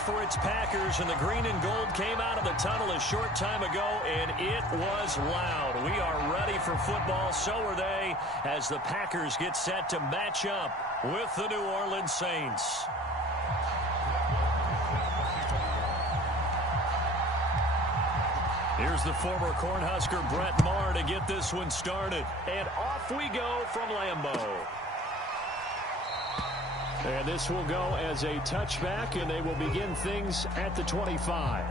for its Packers, and the green and gold came out of the tunnel a short time ago, and it was loud. We are ready for football. So are they, as the Packers get set to match up with the New Orleans Saints. Here's the former Cornhusker Brett Maher to get this one started. And off we go from Lambeau. And this will go as a touchback, and they will begin things at the 25.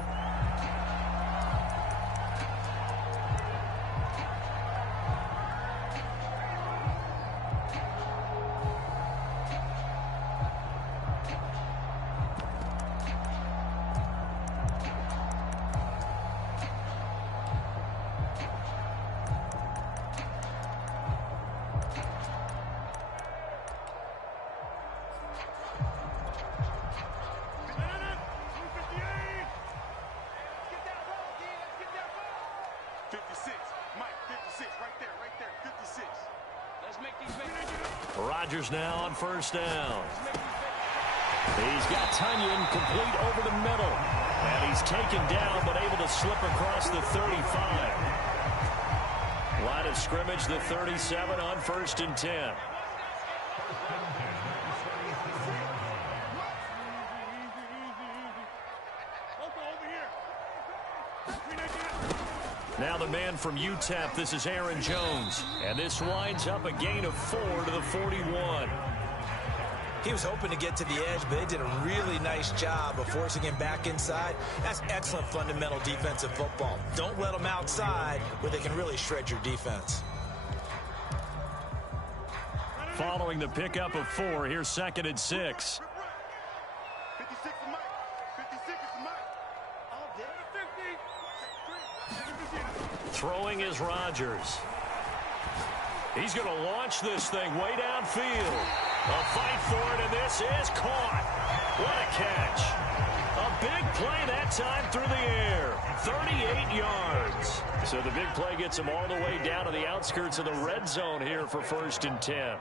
Rodgers now on first down. He's got Tunyon complete over the middle. And he's taken down but able to slip across the 35. Line of scrimmage, the 37 on 1st and 10. Now the man from UTEP, this is Aaron Jones. And this winds up a gain of 4 to the 41. He was hoping to get to the edge, but they did a really nice job of forcing him back inside. That's excellent fundamental defensive football. Don't let them outside where they can really shred your defense. Following the pickup of 4, here's 2nd and 6. Throwing is Rodgers. He's going to launch this thing way downfield. A fight for it, and this is caught. What a catch. A big play that time through the air. 38 yards. So the big play gets him all the way down to the outskirts of the red zone here for 1st and 10.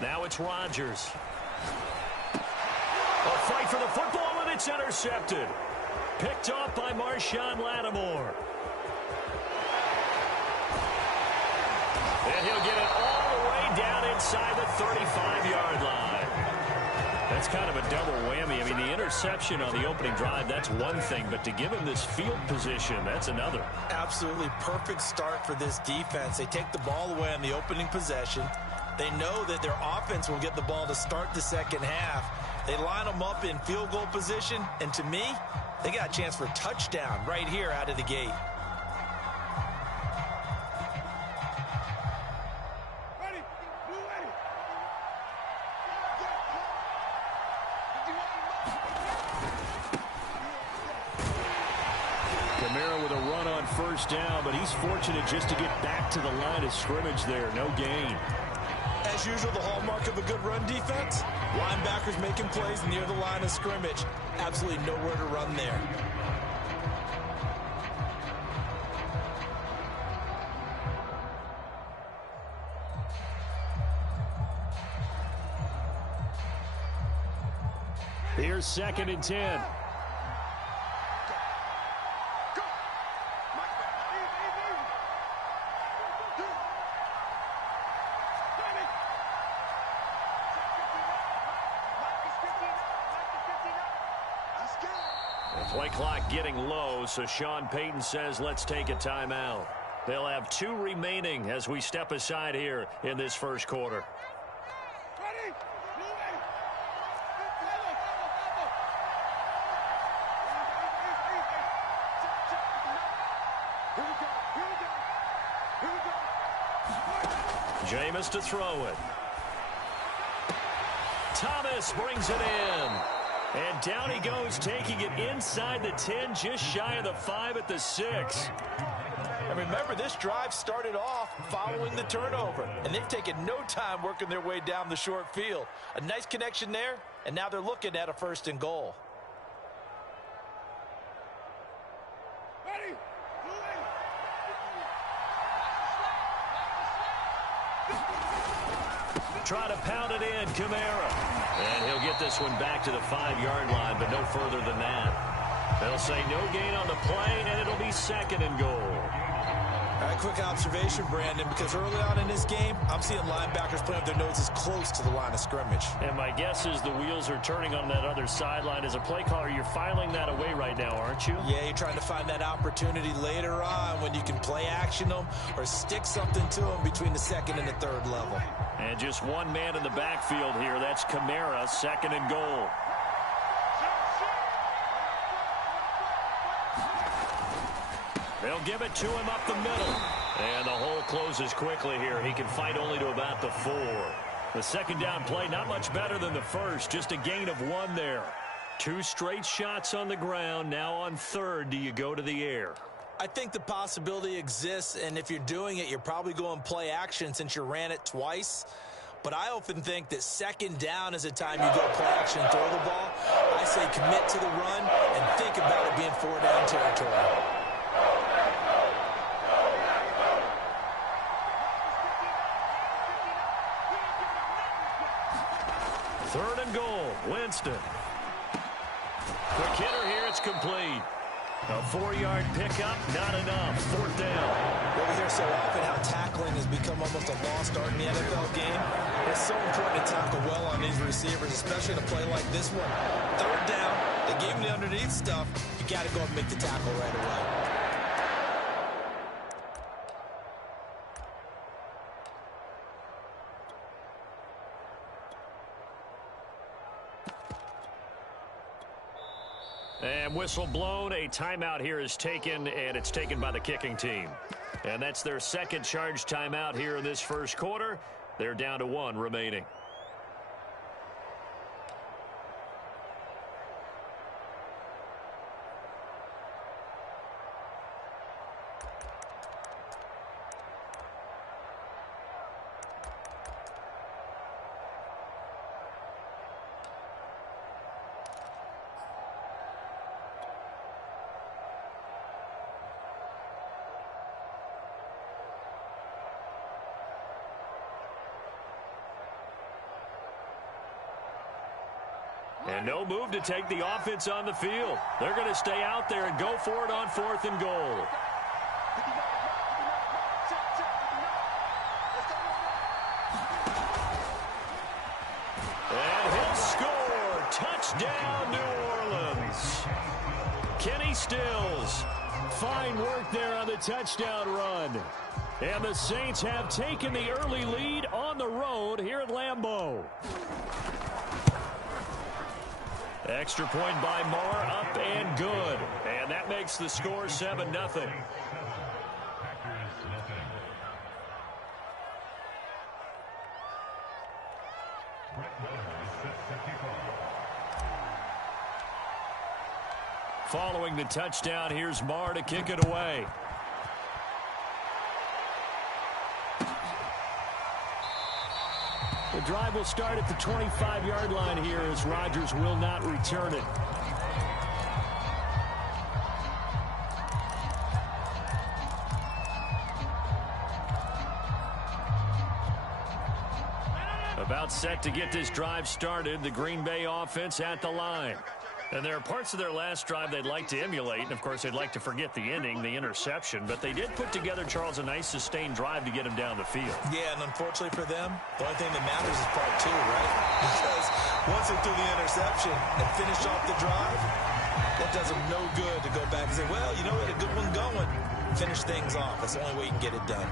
Now it's Rodgers. A fight for the football, and it's intercepted. Picked off by Marshawn Lattimore. And he'll get it all the way down inside the 35-yard line. That's kind of a double whammy. I mean, the interception on the opening drive, that's one thing. But to give him this field position, that's another. Absolutely perfect start for this defense. They take the ball away on the opening possession. They know that their offense will get the ball to start the second half. They line them up in field goal position, and to me, they got a chance for a touchdown right here out of the gate. Kamara with a run on first down, but he's fortunate just to get back to the line of scrimmage there. No gain. As usual, the hallmark of a good run defense, linebackers making plays near the line of scrimmage. Absolutely nowhere to run there. Here's 2nd and 10. Play clock getting low, so Sean Payton says let's take a timeout. They'll have 2 remaining as we step aside here in this first quarter. Jameis to throw it. Thomas brings it in. And down he goes, taking it inside the 10, just shy of the 5 at the 6. And remember, this drive started off following the turnover, and they've taken no time working their way down the short field. A nice connection there, and now they're looking at a 1st and goal. Try to pound it in, Kamara. And he'll get this one back to the 5-yard line, but no further than that. They'll say no gain on the play, and it'll be 2nd and goal. All right, quick observation, Brandon, because early on in this game, I'm seeing linebackers putting up their noses close to the line of scrimmage. And my guess is the wheels are turning on that other sideline. As a play caller, you're filing that away right now, aren't you? Yeah, you're trying to find that opportunity later on when you can play action them or stick something to them between the 2nd and the 3rd level. And just one man in the backfield here. That's Kamara, 2nd and goal. They'll give it to him up the middle. And the hole closes quickly here. He can fight only to about the 4. The 2nd down play, not much better than the first. Just a gain of 1 there. 2 straight shots on the ground. Now on 3rd, do you go to the air? I think the possibility exists, and if you're doing it, you're probably going play action since you ran it twice. But I often think that 2nd down is a time you go play action and throw the ball. I say commit to the run and think about it being 4-down territory. 3rd and goal, Winston. Quick hitter here, it's complete. A 4-yard pickup, not enough. 4th down. Well, we hear so often how tackling has become almost a lost art in the NFL game. It's so important to tackle well on these receivers, especially in a play like this one. 3rd down, they gave him the underneath stuff. You got to go and make the tackle right away. And whistle blown. A timeout here is taken, and it's taken by the kicking team. And that's their 2nd charge timeout here in this 1st quarter. They're down to 1 remaining. And no move to take the offense on the field. They're going to stay out there and go for it on 4th and goal. And he'll score. Touchdown, New Orleans. Kenny Stills. Fine work there on the touchdown run. And the Saints have taken the early lead on the road here at Lambeau. Extra point by Marr, up and good. And that makes the score 7-0. Following the touchdown, here's Marr to kick it away. The drive will start at the 25-yard line here as Rodgers will not return it. About set to get this drive started, the Green Bay offense at the line. And there are parts of their last drive they'd like to emulate, and of course they'd like to forget the ending, the interception, but they did put together, Charles, a nice sustained drive to get him down the field. Yeah, and unfortunately for them, the only thing that matters is part 2, right? Because once they threw the interception and finished off the drive, that does them no good to go back and say, well, you know, we had a good one going. Finish things off. That's the only way you can get it done.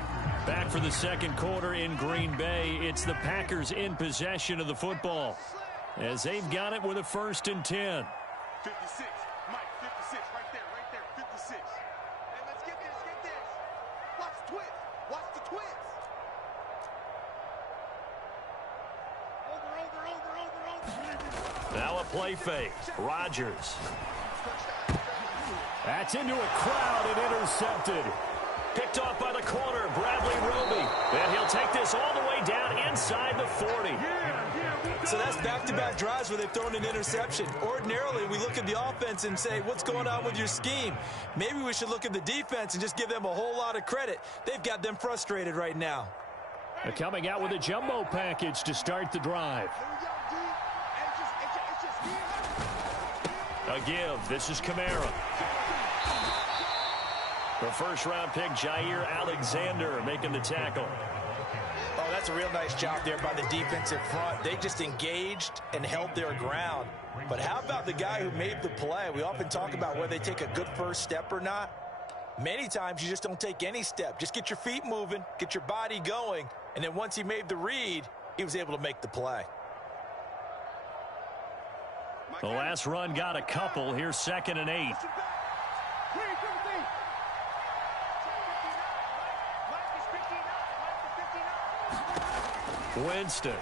Back for the 2nd quarter in Green Bay. It's the Packers in possession of the football as they've got it with a 1st and 10. 56, Mike, 56, right there, 56. Hey, let's get this. Watch the twist. Over. Now a play fake. Rodgers. That's into a crowd and intercepted. Picked off by the corner, Bradley Roby. And he'll take this all the way down inside the 40. So that's back-to-back drives where they've thrown an interception. Ordinarily, we look at the offense and say, what's going on with your scheme? Maybe we should look at the defense and just give them a whole lot of credit. They've got them frustrated right now. They're coming out with a jumbo package to start the drive. A give. This is Kamara. The first-round pick, Jair Alexander, making the tackle. Oh, that's a real nice job there by the defensive front. They just engaged and held their ground. But how about the guy who made the play? We often talk about whether they take a good first step or not. Many times you just don't take any step. Just get your feet moving, get your body going, and then once he made the read, he was able to make the play. The last run got a couple. Here's 2nd and 8. Winston.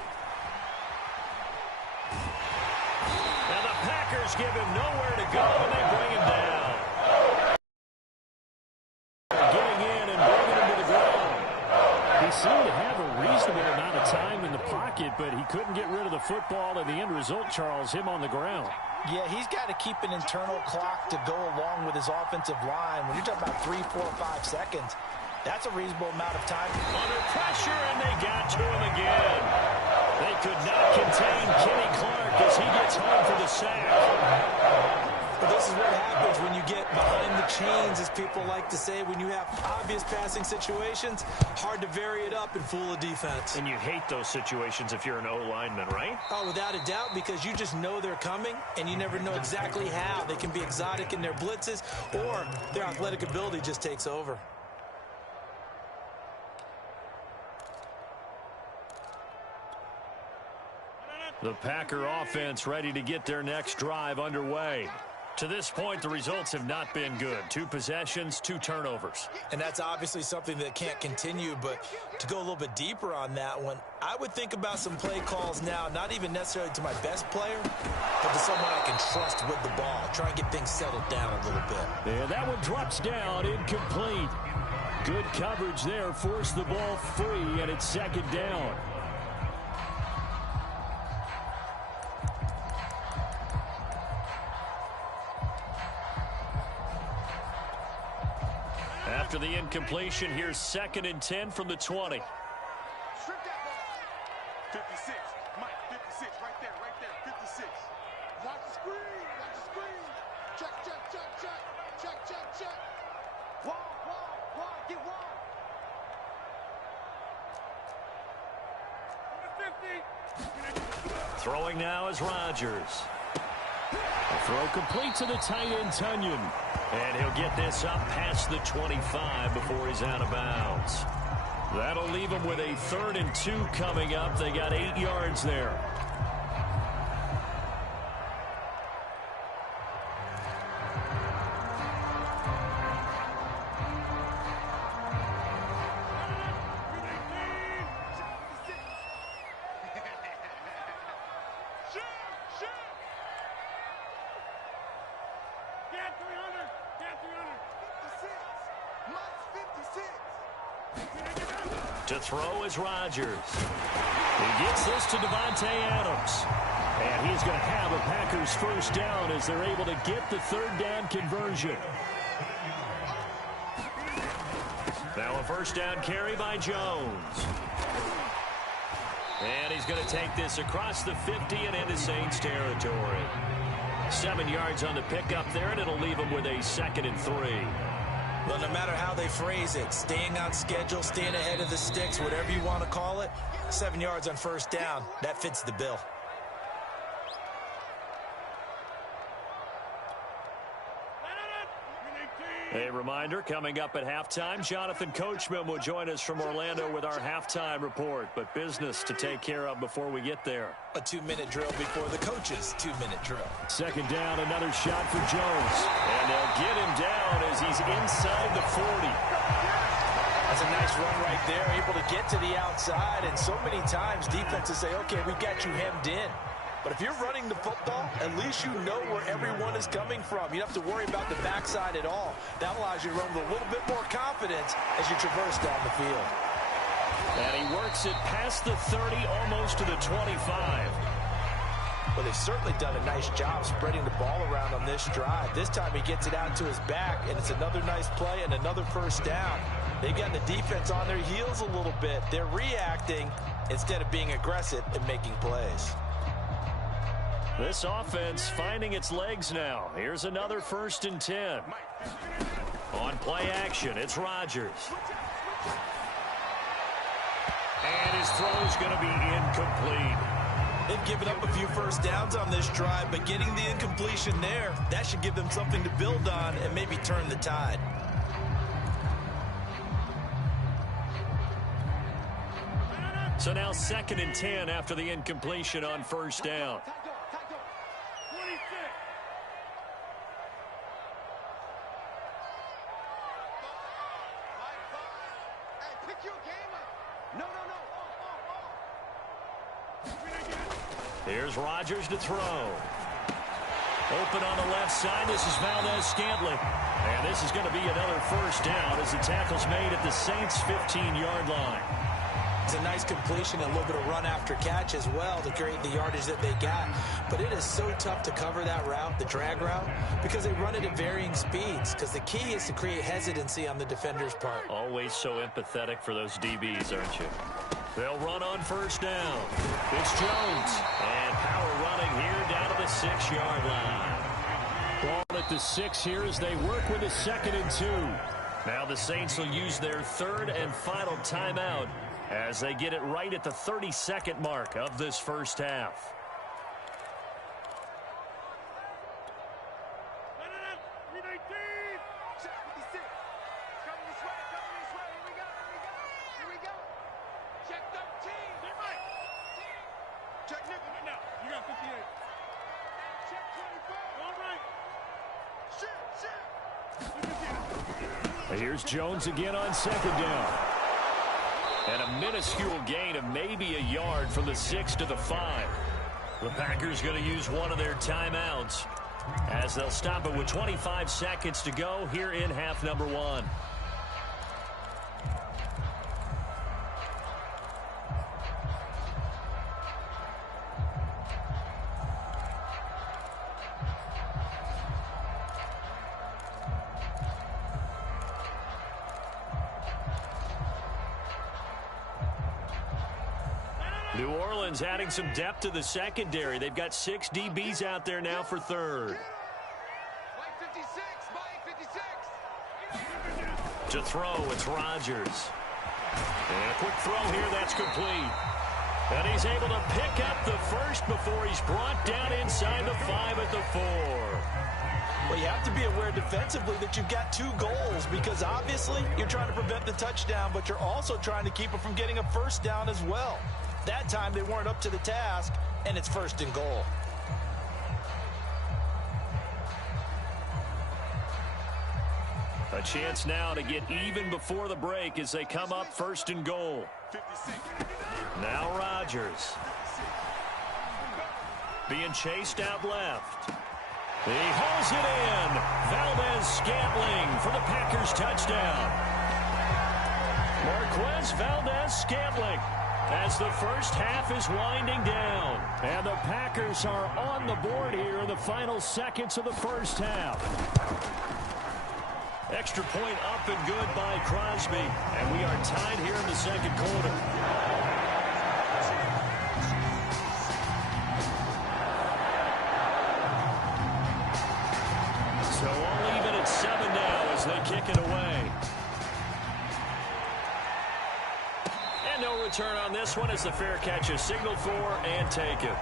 Now the Packers give him nowhere to go, and they bring him down. Getting in and bringing him to the ground. He seemed to have a reasonable amount of time in the pocket, but he couldn't get rid of the football, and the end result, Charles, him on the ground. Yeah, he's got to keep an internal clock to go along with his offensive line. When you're talking about 3, 4, 5 seconds, that's a reasonable amount of time. Under pressure, and they got to him again. They could not contain Kenny Clark as he gets home for the sack. But this is what happens when you get behind the chains, as people like to say. When you have obvious passing situations, hard to vary it up and fool a defense. And you hate those situations if you're an O-lineman, right? Oh, without a doubt, because you just know they're coming, and you never know exactly how. They can be exotic in their blitzes, or their athletic ability just takes over. The Packer offense ready to get their next drive underway. To this point, the results have not been good. 2 possessions, 2 turnovers. And that's obviously something that can't continue, but to go a little bit deeper on that one, I would think about some play calls now, not even necessarily to my best player, but to someone I can trust with the ball. Try and get things settled down a little bit. Yeah, that one drops down, incomplete. Good coverage there, forced the ball free, and it's 2nd down. After the incompletion, here's 2nd and 10 from the 20. Strip that ball. 56. Mike, 56. Right there, 56. Watch the screen. Check. Wall. Get wall. 50. Throwing now is Rodgers. The throw complete to the tight end, Tunyon. And he'll get this up past the 25 before he's out of bounds. That'll leave him with a 3rd and 2 coming up. They got 8 yards there. To throw is Rodgers. He gets this to Devontae Adams. And he's going to have a Packers first down as they're able to get the 3rd down conversion. Now a first down carry by Jones. And he's going to take this across the 50 and into Saints territory. 7 yards on the pickup there, and it'll leave him with a 2nd and 3. Well, no matter how they phrase it, staying on schedule, staying ahead of the sticks, whatever you want to call it, 7 yards on first down, that fits the bill. A reminder, coming up at halftime, Jonathan Coachman will join us from Orlando with our halftime report, but business to take care of before we get there. A 2-minute drill before the coach's 2-minute drill. 2nd down, another shot for Jones. And they'll get him down as he's inside the 40. That's a nice run right there, able to get to the outside, and so many times defenses say, okay, we've got you hemmed in. But if you're running the football, at least you know where everyone is coming from. You don't have to worry about the backside at all. That allows you to run with a little bit more confidence as you traverse down the field. And he works it past the 30, almost to the 25. Well, they've certainly done a nice job spreading the ball around on this drive. This time he gets it out to his back, and it's another nice play and another first down. They've got the defense on their heels a little bit. They're reacting instead of being aggressive and making plays. This offense finding its legs now. Here's another 1st and 10. On play action, it's Rodgers. And his throw's going to be incomplete. They've given up a few first downs on this drive, but getting the incompletion there, that should give them something to build on and maybe turn the tide. So now 2nd and 10 after the incompletion on 1st down. Here's Rodgers to throw. Open on the left side. This is Valdez-Scantling. And this is going to be another 1st down as the tackle's made at the Saints' 15-yard line. It's a nice completion and a little bit of run after catch as well to create the yardage that they got. But it is so tough to cover that route, the drag route, because they run it at varying speeds. Because the key is to create hesitancy on the defender's part. Always so empathetic for those DBs, aren't you? They'll run on 1st down. It's Jones. And power running here down to the 6-yard line. Ball at the 6 here as they work with a 2nd and 2. Now the Saints will use their 3rd and final timeout as they get it right at the 32nd mark of this 1st half. Here's Jones again on 2nd down. And a minuscule gain of maybe a yard from the 6 to the 5. The Packers going to use one of their timeouts as they'll stop it with 25 seconds to go here in half number 1. New Orleans adding some depth to the secondary. They've got 6 DBs out there now for 3rd. To throw, it's Rodgers. And a quick throw here, that's complete. And he's able to pick up the 1st before he's brought down inside the 5 at the 4. Well, you have to be aware defensively that you've got 2 goals because obviously you're trying to prevent the touchdown, but you're also trying to keep it from getting a 1st down as well. That time they weren't up to the task, and it's 1st and goal. A chance now to get even before the break as they come up 1st and goal. Now Rodgers. Being chased out left. He hauls it in. Valdez-Scantling for the Packers touchdown. Marquez Valdez-Scantling as the 1st half is winding down. And the Packers are on the board here in the final seconds of the 1st half. Extra point up and good by Crosby. And we are tied here in the 2nd quarter. So all even at 7 now as they kick it away. And no return on this one as the fair catch is signaled for and taken.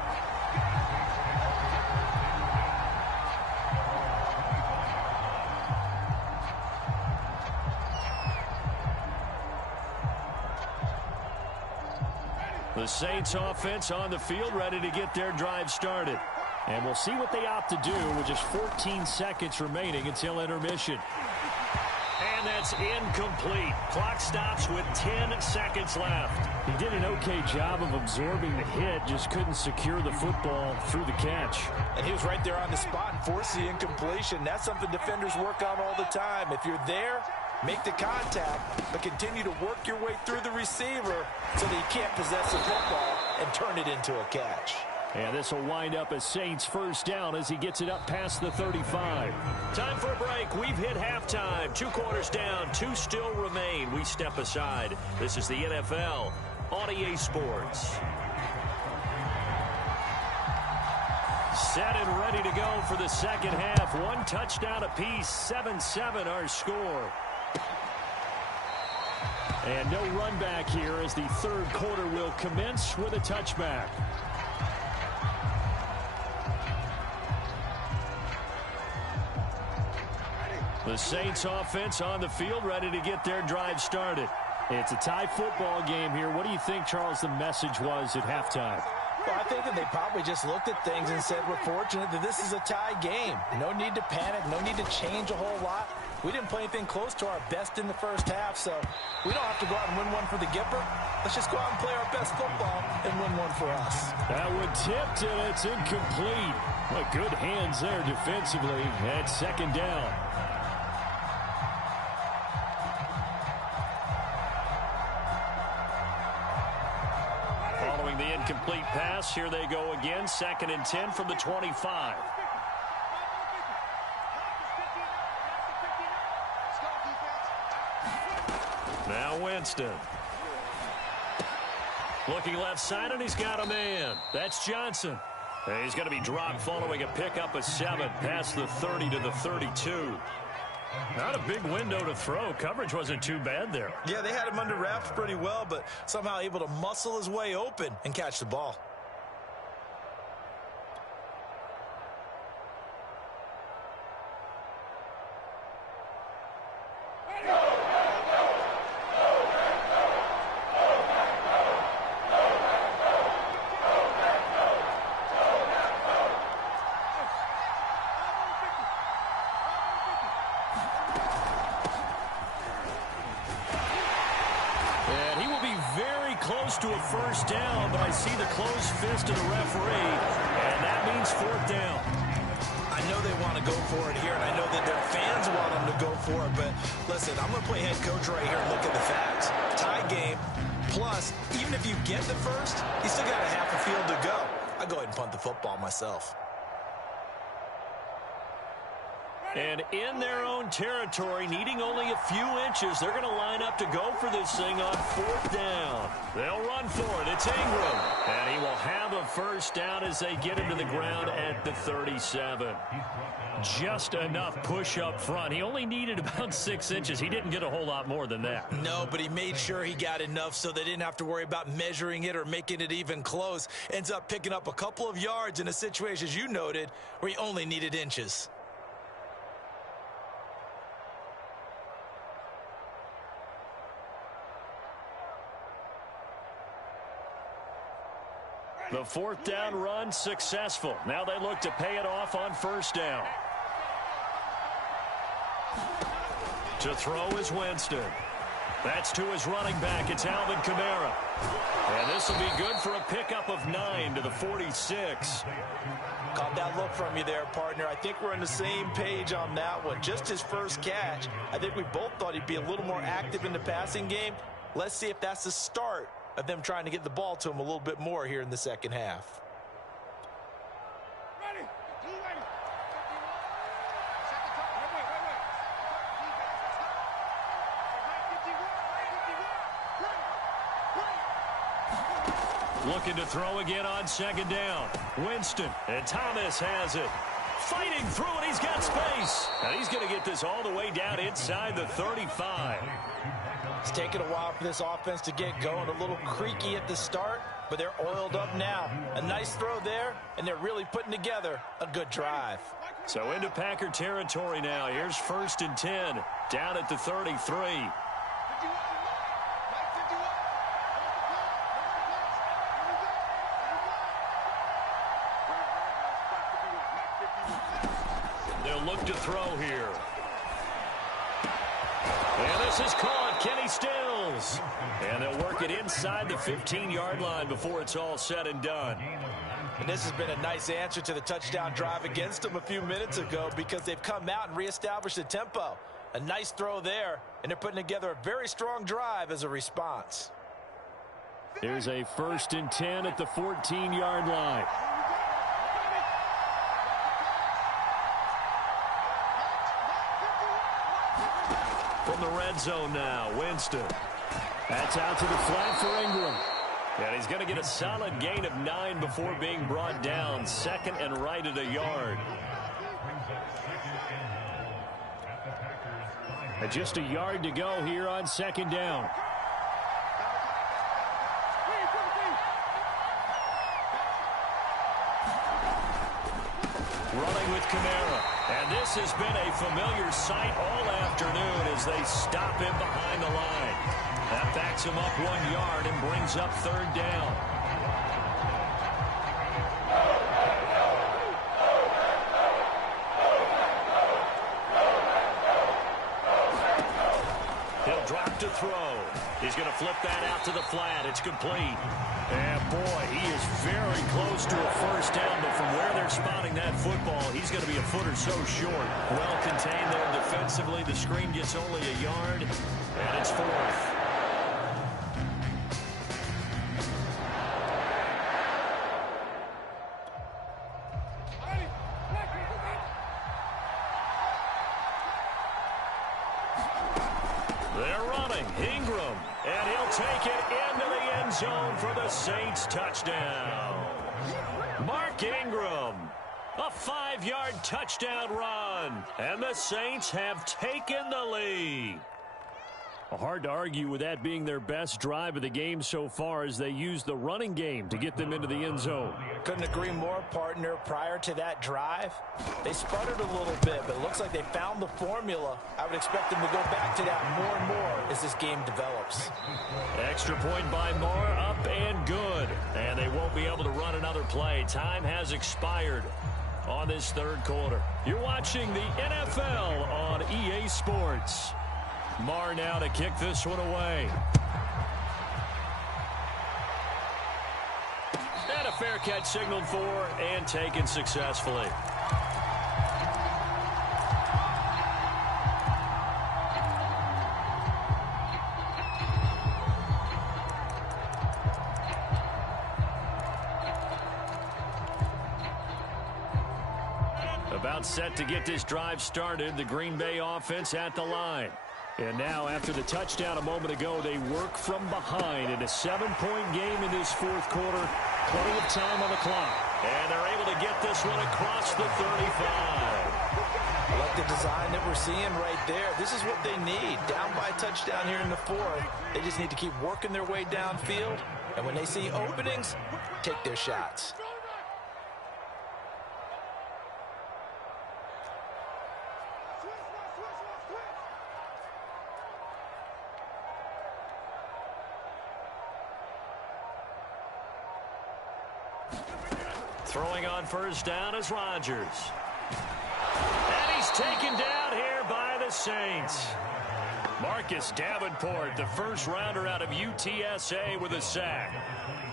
The Saints offense on the field ready to get their drive started. And we'll see what they opt to do with just 14 seconds remaining until intermission. And that's incomplete. Clock stops with 10 seconds left. He did an okay job of absorbing the hit, just couldn't secure the football through the catch. And he was right there on the spot and forced the incompletion. That's something defenders work on all the time. If you're there, make the contact, but continue to work your way through the receiver so that you can't possess the football and turn it into a catch. And this will wind up a Saints first down as he gets it up past the 35. Time for a break. We've hit halftime. 2 quarters down. 2 still remain. We step aside. This is the NFL on EA Sports. Set and ready to go for the second half. 1 touchdown apiece. 7-7 our score. And no run back here as the third quarter will commence with a touchback. The Saints offense on the field ready to get their drive started. It's a tie football game here. What do you think, Charles, the message was at halftime? Well, I think that they probably just looked at things and said, we're fortunate that this is a tie game. No need to panic, no need to change a whole lot. We didn't play anything close to our best in the first half, so we don't have to go out and win one for the Gipper. Let's just go out and play our best football and win one for us. That one tipped, and it's incomplete. But good hands there defensively at second down. The incomplete pass. Here they go again. 2nd and 10 from the 25. Now Winston. Looking left side, and he's got a man. That's Johnson. And he's going to be dropped following a pickup of 7 past the 30 to the 32. Not a big window to throw. Coverage wasn't too bad there. Yeah, they had him under wraps pretty well, but somehow able to muscle his way open and catch the ball. To a first down, but I see the closed fist of the referee, and that means 4th down. I know they want to go for it here, and I know that their fans want them to go for it, but listen, I'm going to play head coach right here and look at the facts. Tie game, plus, even if you get the first, you still got a half a field to go. I go ahead and punt the football myself. And in their own territory, needing only a few inches, they're going to line up to go for this thing on 4th down. They'll run for it. It's Ingram. And he will have a first down as they get him to the ground at the 37. Just enough push up front. He only needed about 6 inches. He didn't get a whole lot more than that. No, but he made sure he got enough so they didn't have to worry about measuring it or making it even close. Ends up picking up a couple of yards in a situation, as you noted, where he only needed inches. The 4th down run successful. Now they look to pay it off on 1st down. To throw is Winston. That's to his running back. It's Alvin Kamara. And this will be good for a pickup of 9 to the 46. Caught that look from you there, partner. I think we're on the same page on that one. Just his first catch. I think we both thought he'd be a little more active in the passing game. Let's see if that's the start of them trying to get the ball to him a little bit more here in the second half. Looking to throw again on 2nd down. Winston, and Thomas has it. Fighting through it, he's got space. And he's going to get this all the way down inside the 35. It's taken a while for this offense to get going. A little creaky at the start, but they're oiled up now. A nice throw there, and they're really putting together a good drive. So into Packer territory now. Here's 1st and 10, down at the 33. They'll look to throw here. And this is caught. Kenny Stills. And they'll work it inside the 15-yard line before it's all said and done. And this has been a nice answer to the touchdown drive against them a few minutes ago because they've come out and reestablished the tempo. A nice throw there, and they're putting together a very strong drive as a response. There's a 1st and 10 at the 14-yard line. from the red zone now. Winston. That's out to the flat for Ingram. And he's going to get a solid gain of 9 before being brought down. Second and right at a yard. And just a yard to go here on second down. Running with Kamara. And this has been a familiar sight all afternoon as they stop him behind the line. That backs him up 1 yard and brings up third down. He'll drop to throw. He's going to flip that out to the flat. It's complete. And boy, he is very close to a first down, but from where they're spotting that football, he's going to be a foot or so short. Well contained there defensively. The screen gets only a yard, and it's fourth. They're running. Ingram. And he'll take it into the end zone for the Saints touchdown. Mark Ingram. A 5-yard touchdown run. And the Saints have taken the lead. Hard to argue with that being their best drive of the game so far as they use the running game to get them into the end zone. Couldn't agree more, partner. Prior to that drive, they sputtered a little bit, but it looks like they found the formula. I would expect them to go back to that more and more as this game develops. Extra point by Moore, up and good. And they won't be able to run another play. Time has expired on this third quarter. You're watching the NFL on EA Sports. Moore now to kick this one away. And a fair catch signaled for and taken successfully. About set to get this drive started. The Green Bay offense at the line. And now, after the touchdown a moment ago, they work from behind in a 7-point game in this fourth quarter. Plenty of time on the clock. And they're able to get this one across the 35. I like the design that we're seeing right there. This is what they need. Down by a touchdown here in the fourth. They just need to keep working their way downfield. And when they see openings, take their shots. Throwing on first down is Rodgers. And he's taken down here by the Saints. Marcus Davenport, the first rounder out of UTSA with a sack.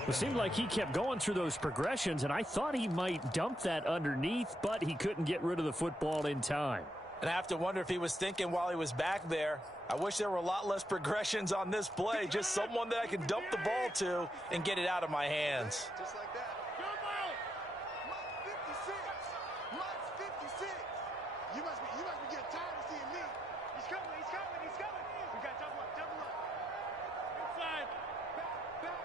It seemed like he kept going through those progressions, and I thought he might dump that underneath, but he couldn't get rid of the football in time. And I have to wonder if he was thinking while he was back there, I wish there were a lot less progressions on this play. Just someone that I can dump the ball to and get it out of my hands. Just like that. You must be getting tired of seeing me. He's coming. We got double up. Inside. Back.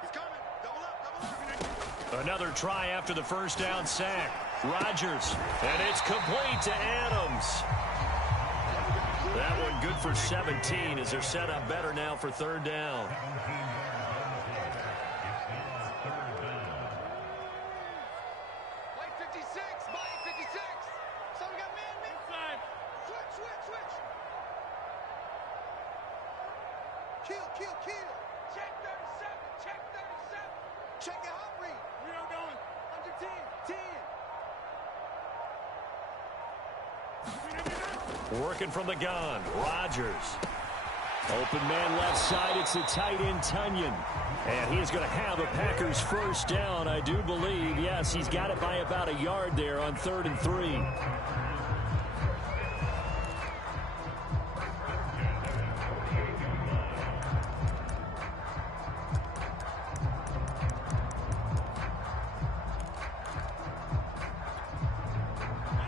He's coming. Double up. Another try after the first down sack. Rodgers. And it's complete to Adams. That one good for 17 as they're set up better now for third down. Kill. Check 37. Check your hot read. We don't know it. Under 10. Working from the gun. Rodgers. Open man left side. It's the tight end, Tunyon. And he is going to have a Packers first down, I do believe. Yes, he's got it by about a yard there on 3rd and 3.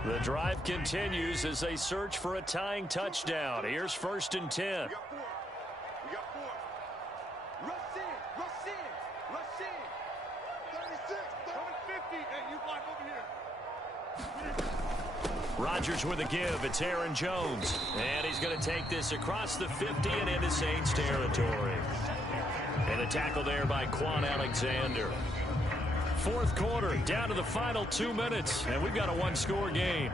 The drive continues as they search for a tying touchdown. Here's 1st and 10. We got 4. We got 4. Rush in. Rush in. Rush in. 36. 50. Hey, you block over here. Rodgers with a give. It's Aaron Jones. And he's going to take this across the 50 and into Saints territory. And a tackle there by Quan Alexander. 4th quarter, down to the final 2 minutes, and we've got a one-score game.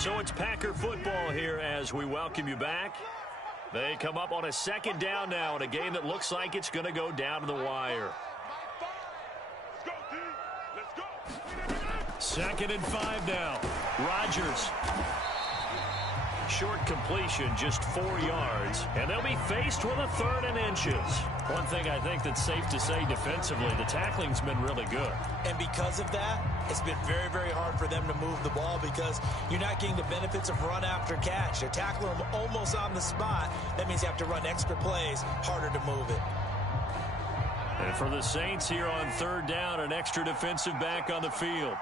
So it's Packer football here as we welcome you back. They come up on a 2nd down now in a game that looks like it's going to go down to the wire. Let's go, 2nd and 5 now. Rodgers. Short completion, just 4 yards. And they'll be faced with a 3rd and inches. One thing I think that's safe to say defensively, the tackling's been really good. And because of that, it's been very, very hard for them to move the ball because you're not getting the benefits of run after catch. They're tackling them almost on the spot. That means you have to run extra plays, harder to move it. And for the Saints here on 3rd down, an extra defensive back on the field.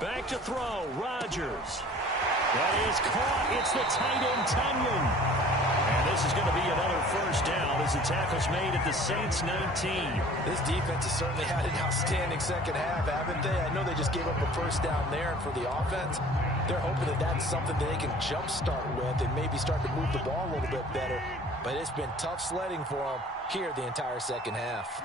Back to throw, Rodgers. That is caught. It's the tight end, Tunyon. And this is going to be another 1st down as the tackle's made at the Saints 19. This defense has certainly had an outstanding 2nd half, haven't they? I know they just gave up a 1st down there, and for the offense, they're hoping that that's something that they can jumpstart with and maybe start to move the ball a little bit better. But it's been tough sledding for them here the entire 2nd half.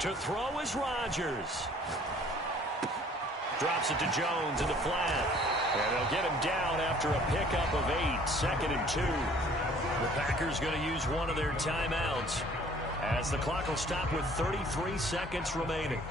To throw is Rodgers. Drops it to Jones in the flat. And they'll get him down after a pickup of 8, 2nd and 2. The Packers going to use one of their timeouts as the clock will stop with 33 seconds remaining.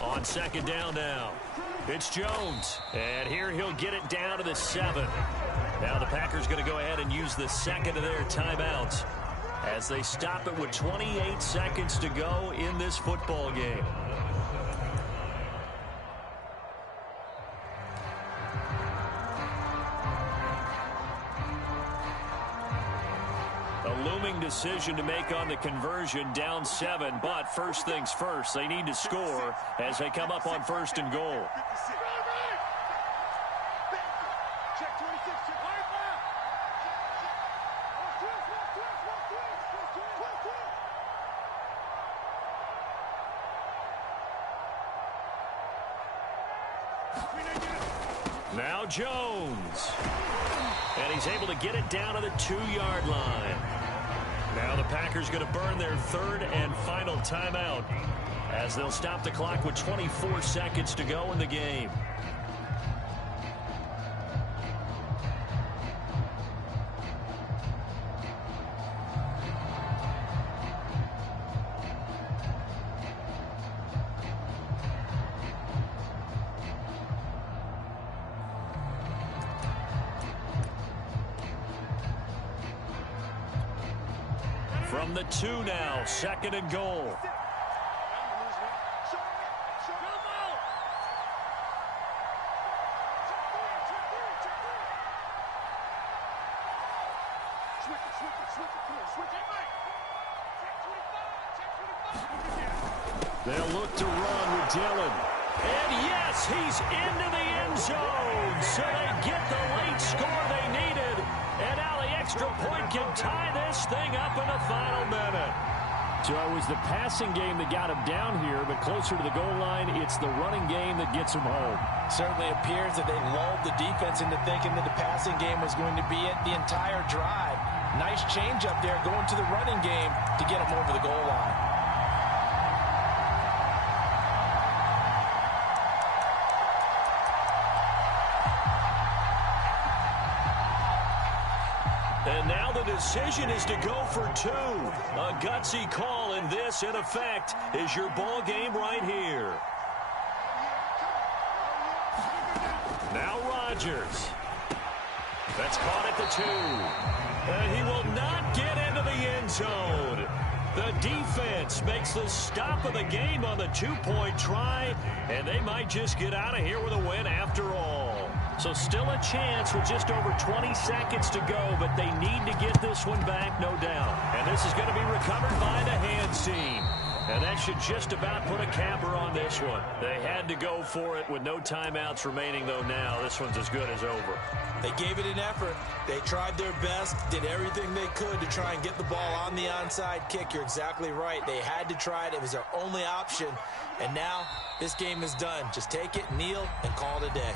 On 2nd down now, it's Jones. And here he'll get it down to the 7. Now the Packers going to go ahead and use the 2nd of their timeouts as they stop it with 28 seconds to go in this football game. A looming decision to make on the conversion, down 7, but first things first, they need to score as they come up on 1st and goal. Now Jones. And he's able to get it down to the 2-yard line. Now the Packers going to burn their 3rd and final timeout as they'll stop the clock with 24 seconds to go in the game. From the 2 now, 2nd and goal. They'll look to run with Dillon. And yes, he's into the end zone. So they get the late score they needed. And now the extra point can tie this thing up in the final minute. So it was the passing game that got him down here, but closer to the goal line, it's the running game that gets him home. Certainly appears that they lulled the defense into thinking that the passing game was going to be it the entire drive. Nice change up there going to the running game to get him over the goal line. And now the decision is to go for two. A gutsy call, and this, in effect, is your ball game right here. Now Rodgers. That's caught at the 2. And he will not get into the end zone. The defense makes the stop of the game on the 2-point try, and they might just get out of here with a win after all. So still a chance with just over 20 seconds to go, but they need to get this one back, no doubt. And this is going to be recovered by the hands team. And that should just about put a capper on this one. They had to go for it with no timeouts remaining, though now. This one's as good as over. They gave it an effort. They tried their best, did everything they could to try and get the ball on the onside kick. You're exactly right. They had to try it. It was their only option. And now this game is done. Just take it, kneel, and call it a day.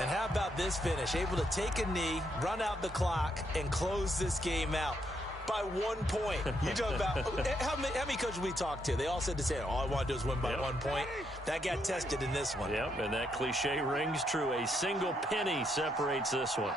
And how about this finish? Able to take a knee, run out the clock, and close this game out by 1 point. You talk about how many coaches we talked to? They all said the same. All I want to do is win by 1 point. That got tested in this one. Yep, and that cliche rings true. A single penny separates this one.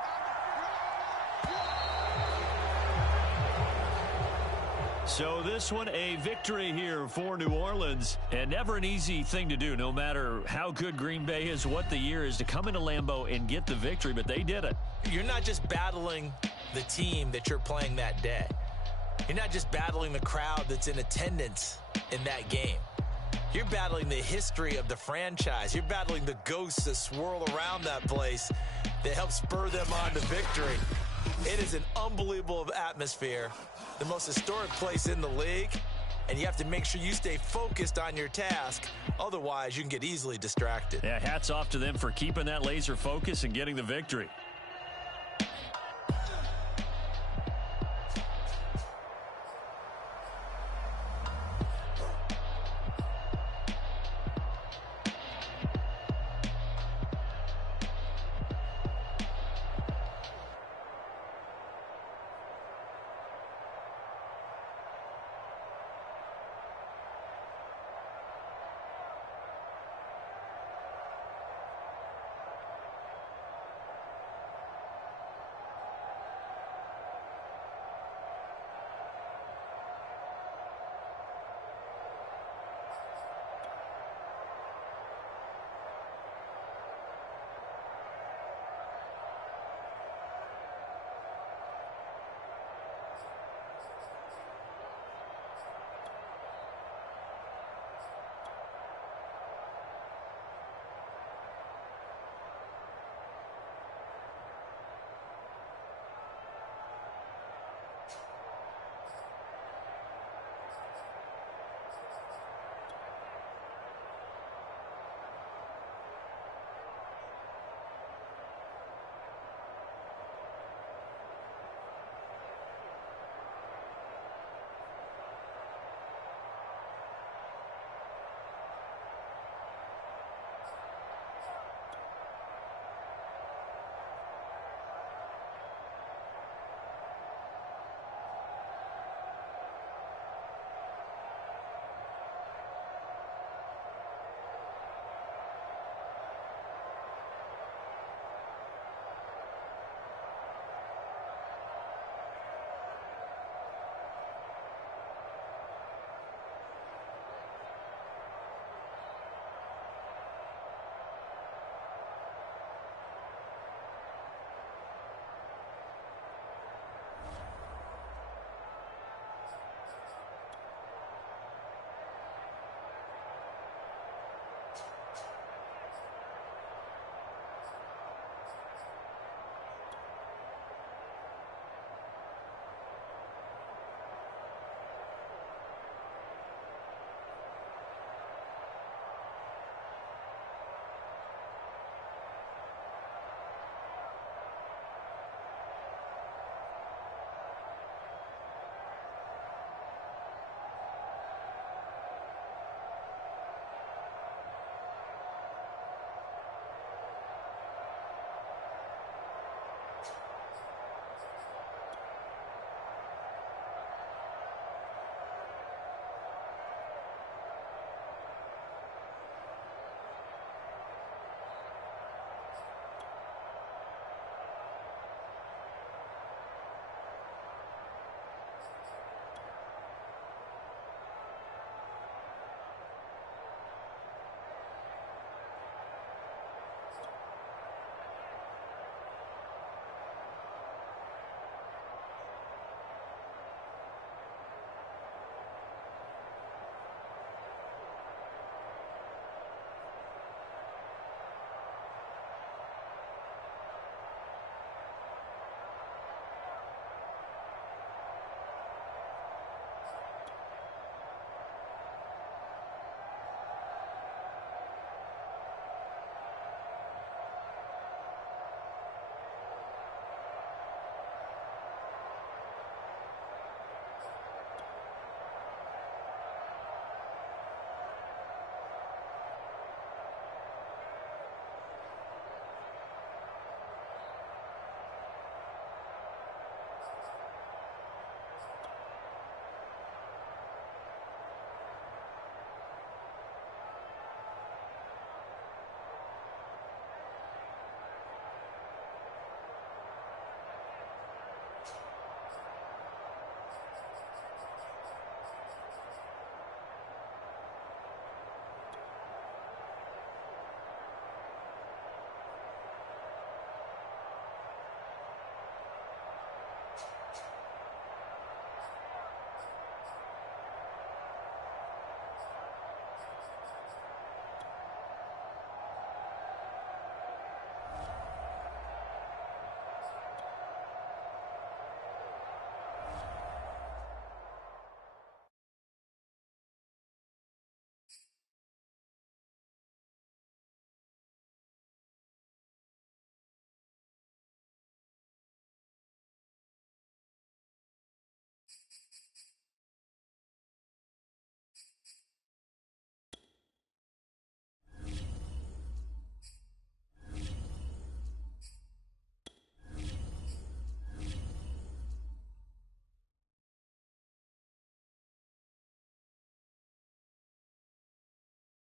So this one, a victory here for New Orleans, and never an easy thing to do, no matter how good Green Bay is, what the year is, to come into Lambeau and get the victory, but they did it. You're not just battling the team that you're playing that day. You're not just battling the crowd that's in attendance in that game. You're battling the history of the franchise. You're battling the ghosts that swirl around that place that help spur them on to victory. It is an unbelievable atmosphere, the most historic place in the league, and you have to make sure you stay focused on your task. Otherwise, you can get easily distracted. Yeah, hats off to them for keeping that laser focus and getting the victory.